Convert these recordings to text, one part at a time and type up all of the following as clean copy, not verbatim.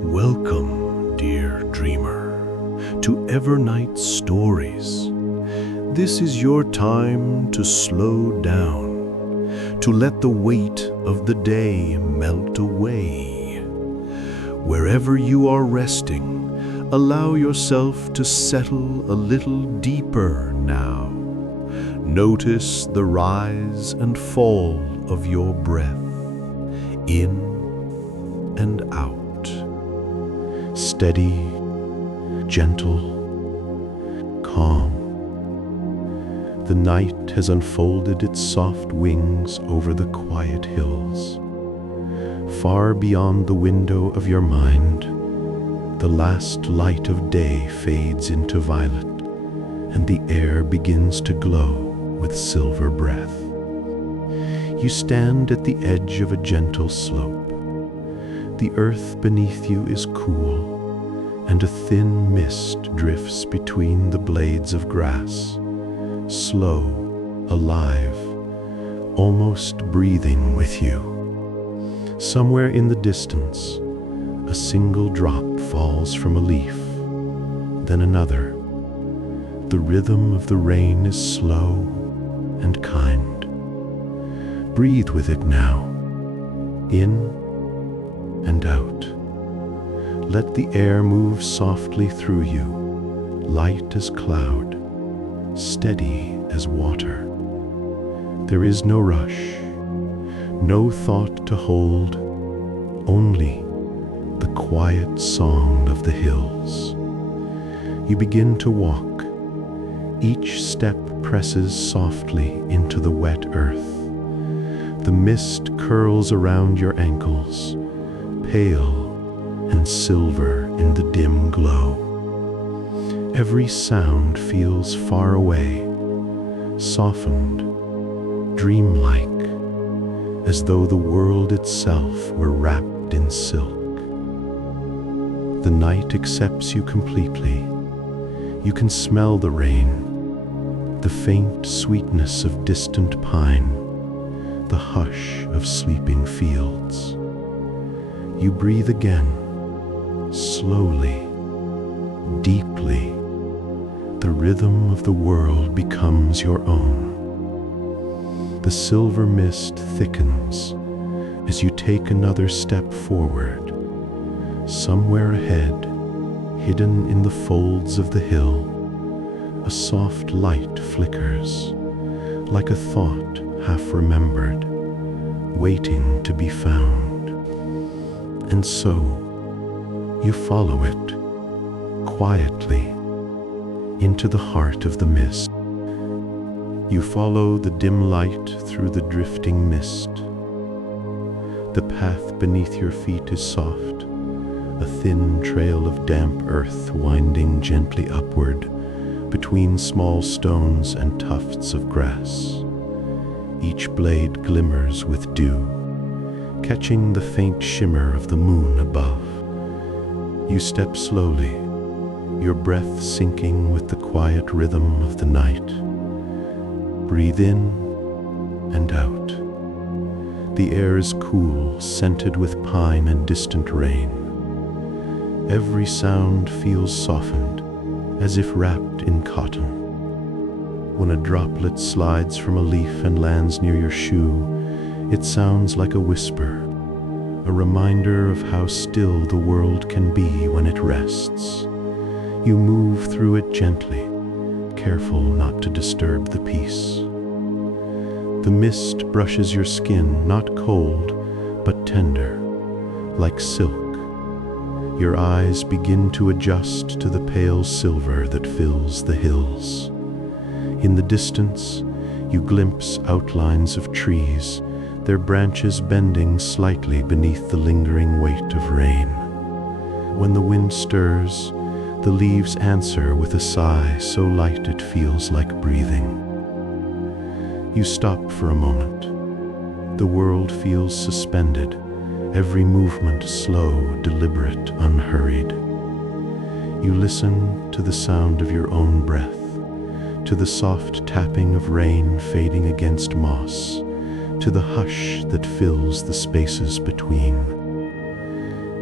Welcome, dear dreamer, to Evernight Stories. This is your time to slow down, to let the weight of the day melt away. Wherever you are resting, allow yourself to settle a little deeper now. Notice the rise and fall of your breath, in and out. Steady, gentle, calm. The night has unfolded its soft wings over the quiet hills. Far beyond the window of your mind, the last light of day fades into violet, and the air begins to glow with silver breath. You stand at the edge of a gentle slope. The earth beneath you is cool, and a thin mist drifts between the blades of grass, slow, alive, almost breathing with you. Somewhere in the distance, a single drop falls from a leaf, then another. The rhythm of the rain is slow and kind. Breathe with it now, in and out. Let the air move softly through you, light as cloud, steady as water. There is no rush, no thought to hold, only the quiet song of the hills. You begin to walk. Each step presses softly into the wet earth. The mist curls around your ankles, pale and silver in the dim glow. Every sound feels far away, softened, dreamlike, as though the world itself were wrapped in silk. The night accepts you completely. You can smell the rain, the faint sweetness of distant pine, the hush of sleeping fields. You breathe again, slowly, deeply. The rhythm of the world becomes your own. The silver mist thickens as you take another step forward. Somewhere ahead, hidden in the folds of the hill, a soft light flickers, like a thought half remembered, waiting to be found. And so, you follow it, quietly, into the heart of the mist. You follow the dim light through the drifting mist. The path beneath your feet is soft, a thin trail of damp earth winding gently upward between small stones and tufts of grass. Each blade glimmers with dew, catching the faint shimmer of the moon above. You step slowly, your breath sinking with the quiet rhythm of the night. Breathe in and out. The air is cool, scented with pine and distant rain. Every sound feels softened, as if wrapped in cotton. When a droplet slides from a leaf and lands near your shoe, it sounds like a whisper, a reminder of how still the world can be when it rests. You move through it gently, careful not to disturb the peace. The mist brushes your skin, not cold, but tender, like silk. Your eyes begin to adjust to the pale silver that fills the hills. In the distance, you glimpse outlines of trees, their branches bending slightly beneath the lingering weight of rain. When the wind stirs, the leaves answer with a sigh so light it feels like breathing. You stop for a moment. The world feels suspended, every movement slow, deliberate, unhurried. You listen to the sound of your own breath, to the soft tapping of rain fading against moss, to the hush that fills the spaces between.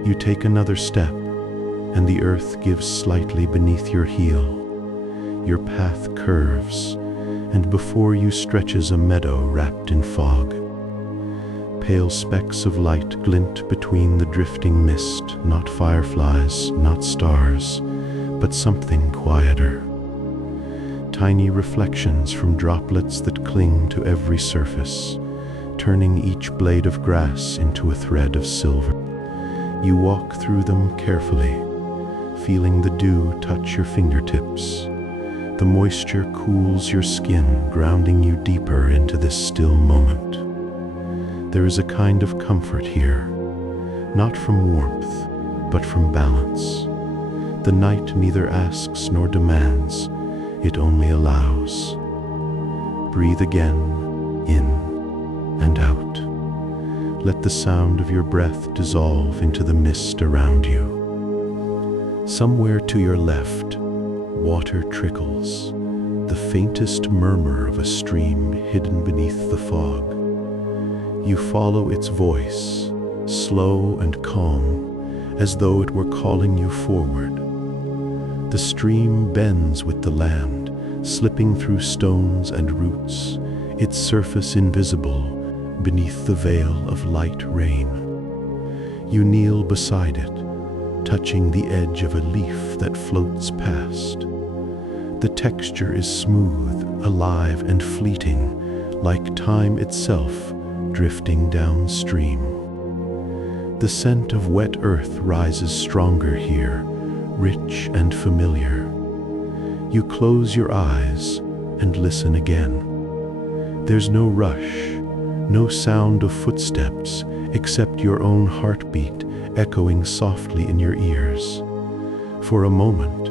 You take another step, and the earth gives slightly beneath your heel. Your path curves, and before you stretches a meadow wrapped in fog. Pale specks of light glint between the drifting mist, not fireflies, not stars, but something quieter. Tiny reflections from droplets that cling to every surface, turning each blade of grass into a thread of silver. You walk through them carefully, feeling the dew touch your fingertips. The moisture cools your skin, grounding you deeper into this still moment. There is a kind of comfort here, not from warmth, but from balance. The night neither asks nor demands, it only allows. Breathe again, in and out. Let the sound of your breath dissolve into the mist around you. Somewhere to your left, water trickles, the faintest murmur of a stream hidden beneath the fog. You follow its voice, slow and calm, as though it were calling you forward. The stream bends with the land, slipping through stones and roots, its surface invisible beneath the veil of light rain. You kneel beside it, touching the edge of a leaf that floats past. The texture is smooth, alive, and fleeting, like time itself drifting downstream. The scent of wet earth rises stronger here, rich and familiar. You close your eyes and listen again. There's no rush, no sound of footsteps except your own heartbeat echoing softly in your ears. For a moment,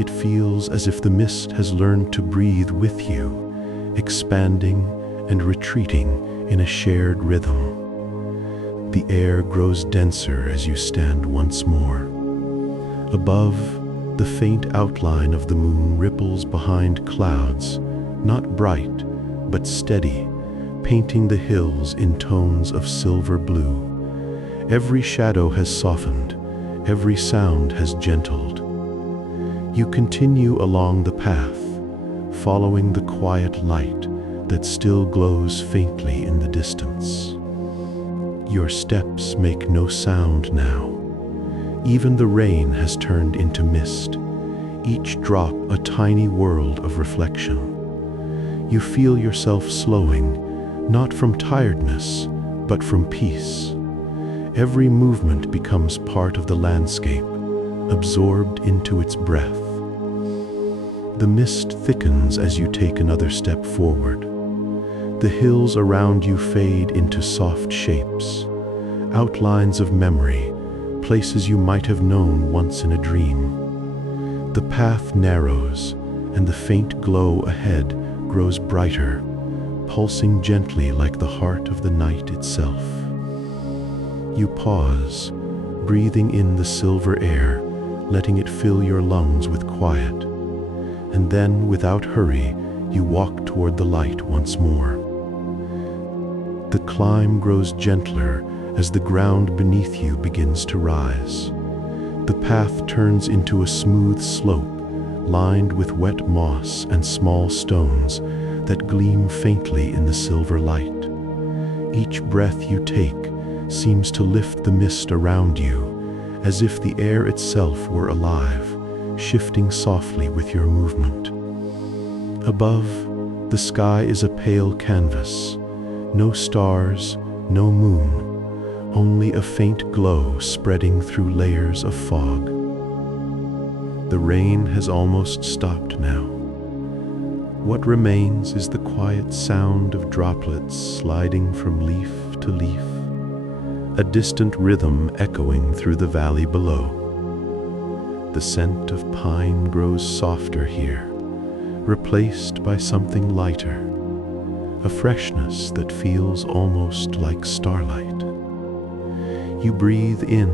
it feels as if the mist has learned to breathe with you, expanding and retreating in a shared rhythm. The air grows denser as you stand once more. Above, the faint outline of the moon ripples behind clouds, not bright, but steady, painting the hills in tones of silver blue. Every shadow has softened, every sound has gentled. You continue along the path, following the quiet light that still glows faintly in the distance. Your steps make no sound now. Even the rain has turned into mist, each drop a tiny world of reflection. You feel yourself slowing, not from tiredness, but from peace. Every movement becomes part of the landscape, absorbed into its breath. The mist thickens as you take another step forward. The hills around you fade into soft shapes, outlines of memory, places you might have known once in a dream. The path narrows, and the faint glow ahead grows brighter, pulsing gently like the heart of the night itself. You pause, breathing in the silver air, letting it fill your lungs with quiet. And then, without hurry, you walk toward the light once more. The climb grows gentler as the ground beneath you begins to rise. The path turns into a smooth slope, lined with wet moss and small stones that gleam faintly in the silver light. Each breath you take seems to lift the mist around you, as if the air itself were alive, shifting softly with your movement. Above, the sky is a pale canvas. No stars, no moon, only a faint glow spreading through layers of fog. The rain has almost stopped now. What remains is the quiet sound of droplets sliding from leaf to leaf, a distant rhythm echoing through the valley below. The scent of pine grows softer here, replaced by something lighter, a freshness that feels almost like starlight. You breathe in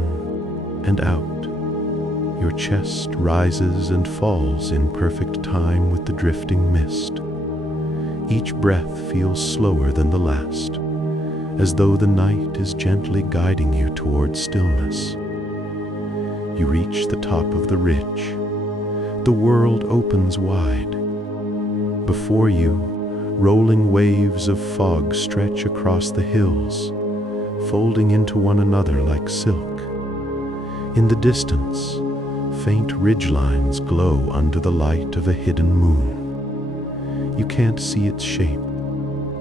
and out. Your chest rises and falls in perfect time with the drifting mist. Each breath feels slower than the last, as though the night is gently guiding you toward stillness. You reach the top of the ridge. The world opens wide. Before you, rolling waves of fog stretch across the hills, folding into one another like silk. In the distance, faint ridgelines glow under the light of a hidden moon. You can't see its shape,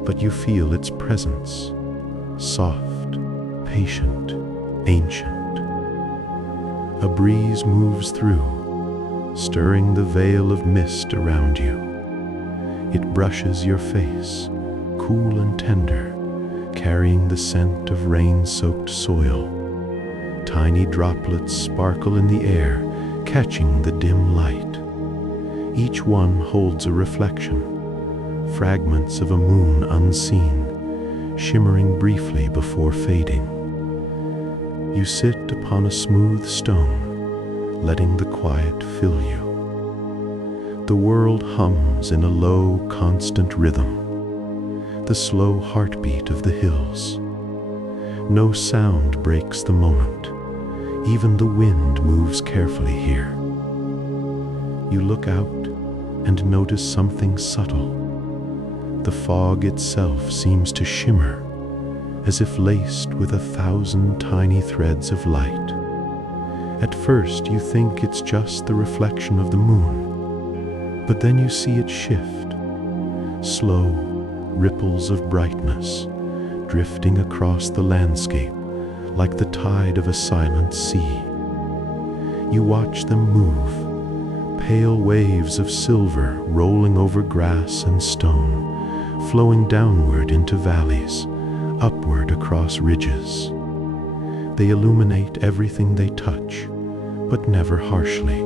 but you feel its presence, soft, patient, ancient. A breeze moves through, stirring the veil of mist around you. It brushes your face, cool and tender, carrying the scent of rain-soaked soil. Tiny droplets sparkle in the air, catching the dim light. Each one holds a reflection, fragments of a moon unseen, shimmering briefly before fading. You sit upon a smooth stone, letting the quiet fill you. The world hums in a low, constant rhythm, the slow heartbeat of the hills. No sound breaks the moment. Even the wind moves carefully here. You look out and notice something subtle. The fog itself seems to shimmer, as if laced with 1,000 tiny threads of light. At first you think it's just the reflection of the moon, but then you see it shift. Slow ripples of brightness, drifting across the landscape like the tide of a silent sea. You watch them move, pale waves of silver rolling over grass and stone, flowing downward into valleys, upward across ridges. They illuminate everything they touch, but never harshly.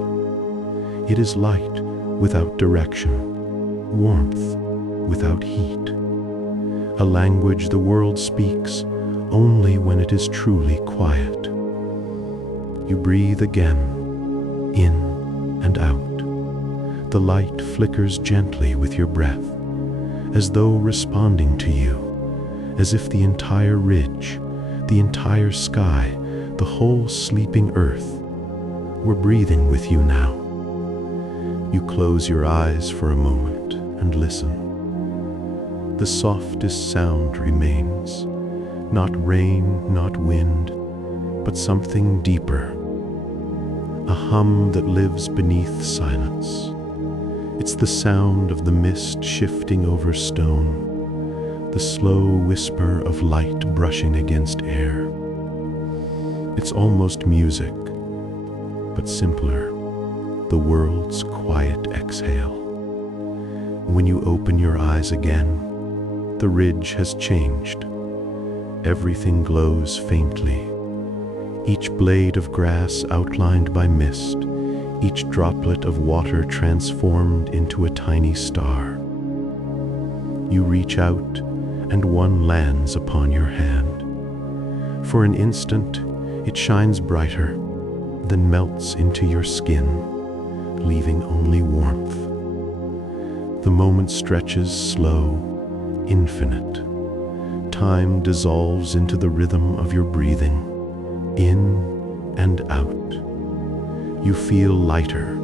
It is light without direction, warmth without heat. A language the world speaks only when it is truly quiet. You breathe again, in and out. The light flickers gently with your breath, as though responding to you, as if the entire ridge, the entire sky, the whole sleeping earth were breathing with you now. You close your eyes for a moment and listen. The softest sound remains. Not rain, not wind, but something deeper. A hum that lives beneath silence. It's the sound of the mist shifting over stone, the slow whisper of light brushing against air. It's almost music, but simpler, the world's quiet exhale. When you open your eyes again, the ridge has changed. Everything glows faintly. Each blade of grass outlined by mist, each droplet of water transformed into a tiny star. You reach out, and one lands upon your hand. For an instant, it shines brighter, then melts into your skin, leaving only warmth. The moment stretches slow, infinite. Time dissolves into the rhythm of your breathing, in and out. You feel lighter,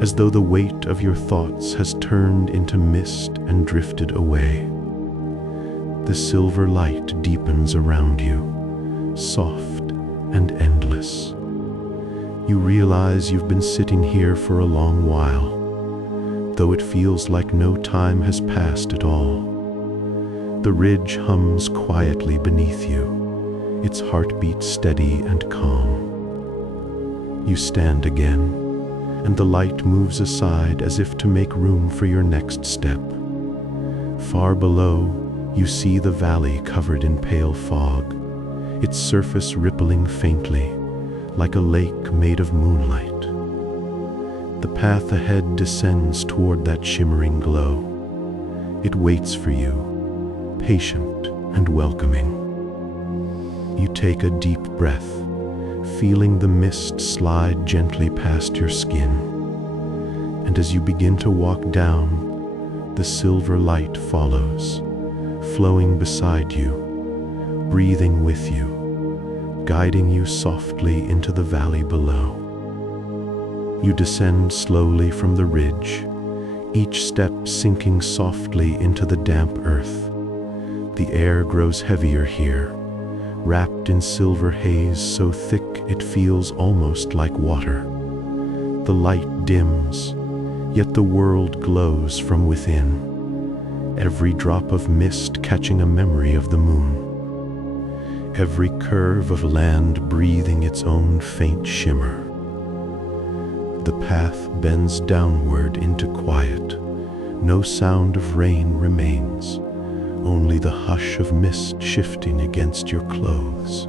as though the weight of your thoughts has turned into mist and drifted away. The silver light deepens around you, soft and endless. You realize you've been sitting here for a long while, though it feels like no time has passed at all. The ridge hums quietly beneath you, its heartbeat steady and calm. You stand again, and the light moves aside as if to make room for your next step. Far below, you see the valley covered in pale fog, its surface rippling faintly, like a lake made of moonlight. The path ahead descends toward that shimmering glow. It waits for you, patient and welcoming. You take a deep breath, feeling the mist slide gently past your skin. And as you begin to walk down, the silver light follows, flowing beside you, breathing with you, guiding you softly into the valley below. You descend slowly from the ridge, each step sinking softly into the damp earth. The air grows heavier here, wrapped in silver haze so thick it feels almost like water. The light dims, yet the world glows from within, every drop of mist catching a memory of the moon, every curve of land breathing its own faint shimmer. The path bends downward into quiet. No sound of rain remains, only the hush of mist shifting against your clothes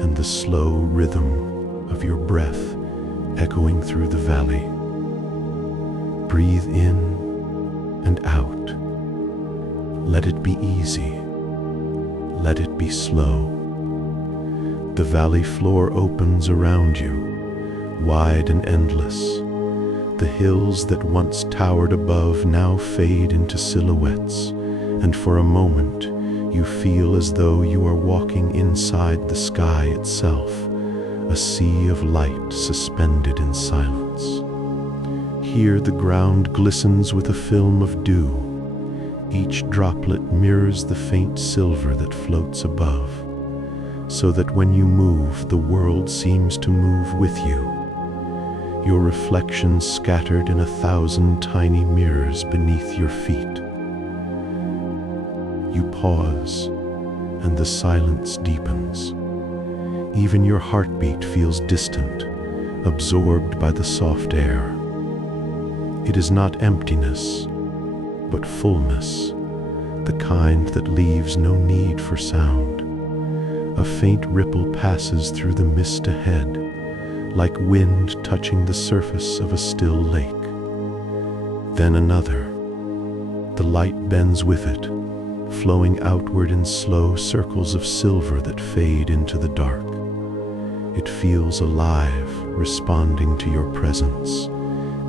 and the slow rhythm of your breath echoing through the valley. Breathe in and out. Let it be easy. Let it be slow. The valley floor opens around you, wide and endless. The hills that once towered above now fade into silhouettes, and for a moment you feel as though you are walking inside the sky itself, a sea of light suspended in silence. Here the ground glistens with a film of dew. Each droplet mirrors the faint silver that floats above, so that when you move, the world seems to move with you. Your reflections scattered in 1,000 tiny mirrors beneath your feet. You pause, and the silence deepens. Even your heartbeat feels distant, absorbed by the soft air. It is not emptiness, but fullness, the kind that leaves no need for sound. A faint ripple passes through the mist ahead, like wind touching the surface of a still lake. Then another. The light bends with it, flowing outward in slow circles of silver that fade into the dark. It feels alive, responding to your presence,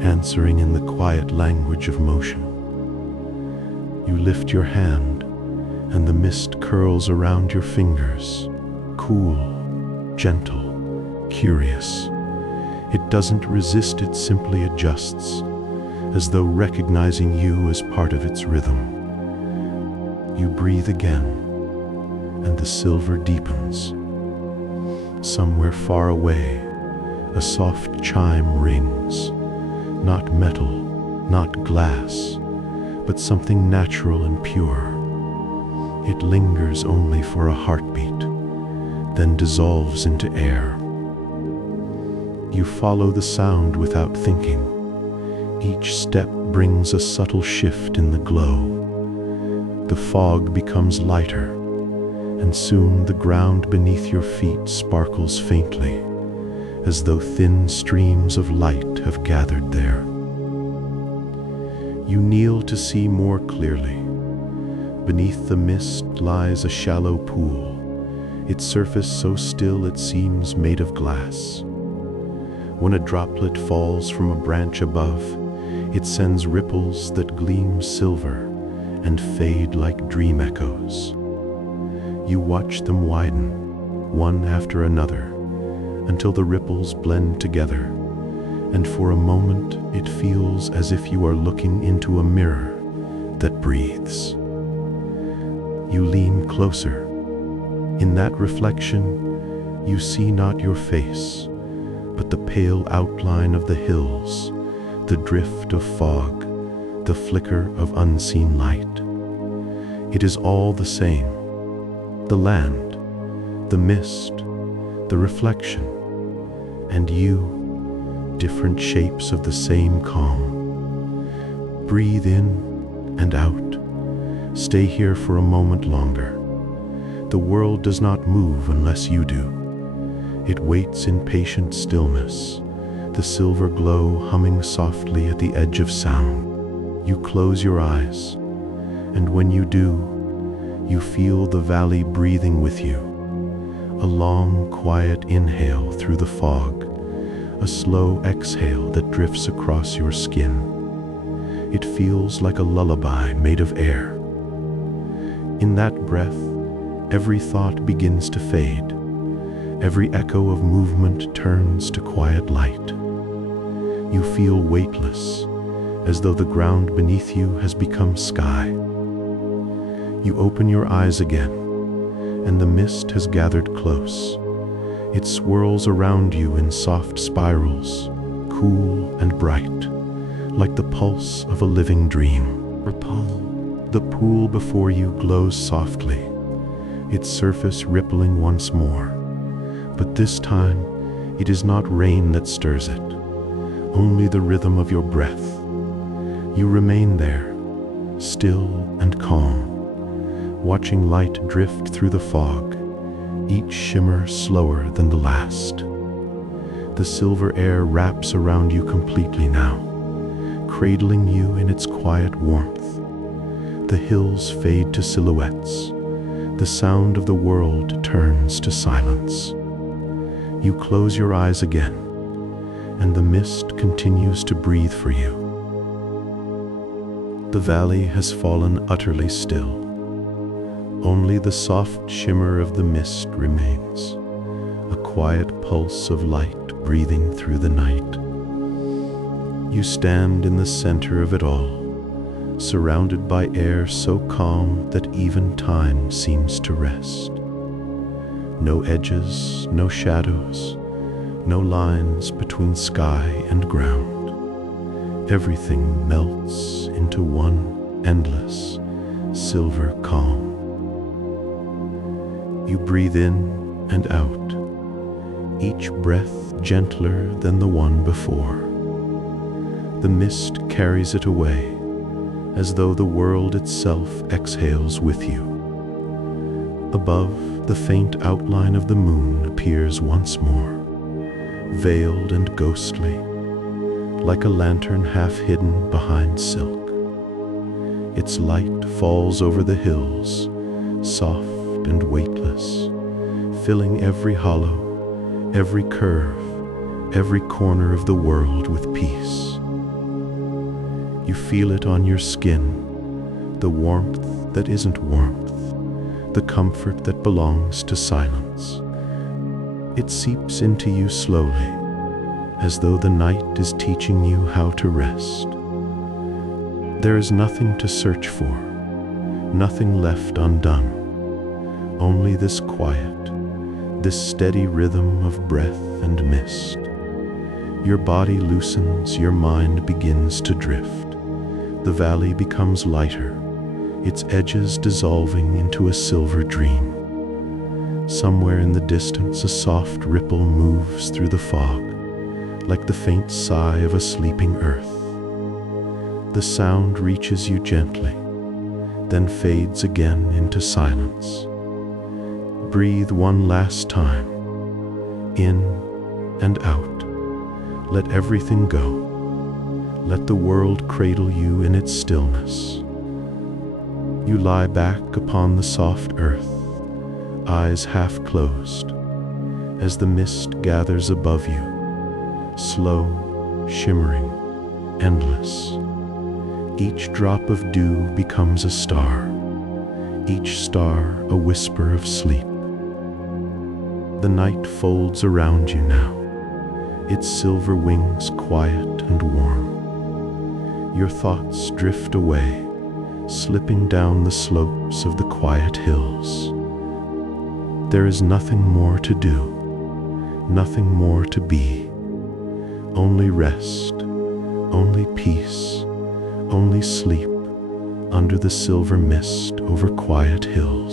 answering in the quiet language of motion. You lift your hand, and the mist curls around your fingers, cool, gentle, curious. It doesn't resist, it simply adjusts, as though recognizing you as part of its rhythm. You breathe again, and the silver deepens. Somewhere far away, a soft chime rings, not metal, not glass, but something natural and pure. It lingers only for a heartbeat, then dissolves into air. You follow the sound without thinking. Each step brings a subtle shift in the glow. The fog becomes lighter, and soon the ground beneath your feet sparkles faintly, as though thin streams of light have gathered there. You kneel to see more clearly. Beneath the mist lies a shallow pool, its surface so still it seems made of glass. When a droplet falls from a branch above, it sends ripples that gleam silver and fade like dream echoes. You watch them widen, one after another, until the ripples blend together, and for a moment it feels as if you are looking into a mirror that breathes. You lean closer. In that reflection, you see not your face, but the pale outline of the hills, the drift of fog, the flicker of unseen light. It is all the same. The land, the mist, the reflection, and you, different shapes of the same calm. Breathe in and out. Stay here for a moment longer. The world does not move unless you do. It waits in patient stillness, the silver glow humming softly at the edge of sound. You close your eyes, and when you do, you feel the valley breathing with you. A long, quiet inhale through the fog, a slow exhale that drifts across your skin. It feels like a lullaby made of air. In that breath, every thought begins to fade. Every echo of movement turns to quiet light. You feel weightless, as though the ground beneath you has become sky. You open your eyes again, and the mist has gathered close. It swirls around you in soft spirals, cool and bright, like the pulse of a living dream. The pool before you glows softly, its surface rippling once more. But this time, it is not rain that stirs it, only the rhythm of your breath. You remain there, still and calm, watching light drift through the fog, each shimmer slower than the last. The silver air wraps around you completely now, cradling you in its quiet warmth. The hills fade to silhouettes. The sound of the world turns to silence. You close your eyes again, and the mist continues to breathe for you. The valley has fallen utterly still. Only the soft shimmer of the mist remains, a quiet pulse of light breathing through the night. You stand in the center of it all, surrounded by air so calm that even time seems to rest. No edges, no shadows, no lines between sky and ground. Everything melts into one endless, silver calm. You breathe in and out, each breath gentler than the one before. The mist carries it away, as though the world itself exhales with you. Above, the faint outline of the moon appears once more, veiled and ghostly, like a lantern half hidden behind silk. Its light falls over the hills, soft and weightless, filling every hollow, every curve, every corner of the world with peace. You feel it on your skin, the warmth that isn't warmth, the comfort that belongs to silence. It seeps into you slowly, as though the night is teaching you how to rest. There is nothing to search for, nothing left undone, only this quiet, this steady rhythm of breath and mist. Your body loosens, your mind begins to drift. The valley becomes lighter, its edges dissolving into a silver dream. Somewhere in the distance, a soft ripple moves through the fog, like the faint sigh of a sleeping earth. The sound reaches you gently, then fades again into silence. Breathe one last time, in and out. Let everything go. Let the world cradle you in its stillness. You lie back upon the soft earth, eyes half closed, as the mist gathers above you, slow, shimmering, endless. Each drop of dew becomes a star, each star a whisper of sleep. The night folds around you now, its silver wings quiet and warm. Your thoughts drift away, slipping down the slopes of the quiet hills. There is nothing more to do, nothing more to be. Only rest, only peace, only sleep under the silver mist over quiet hills.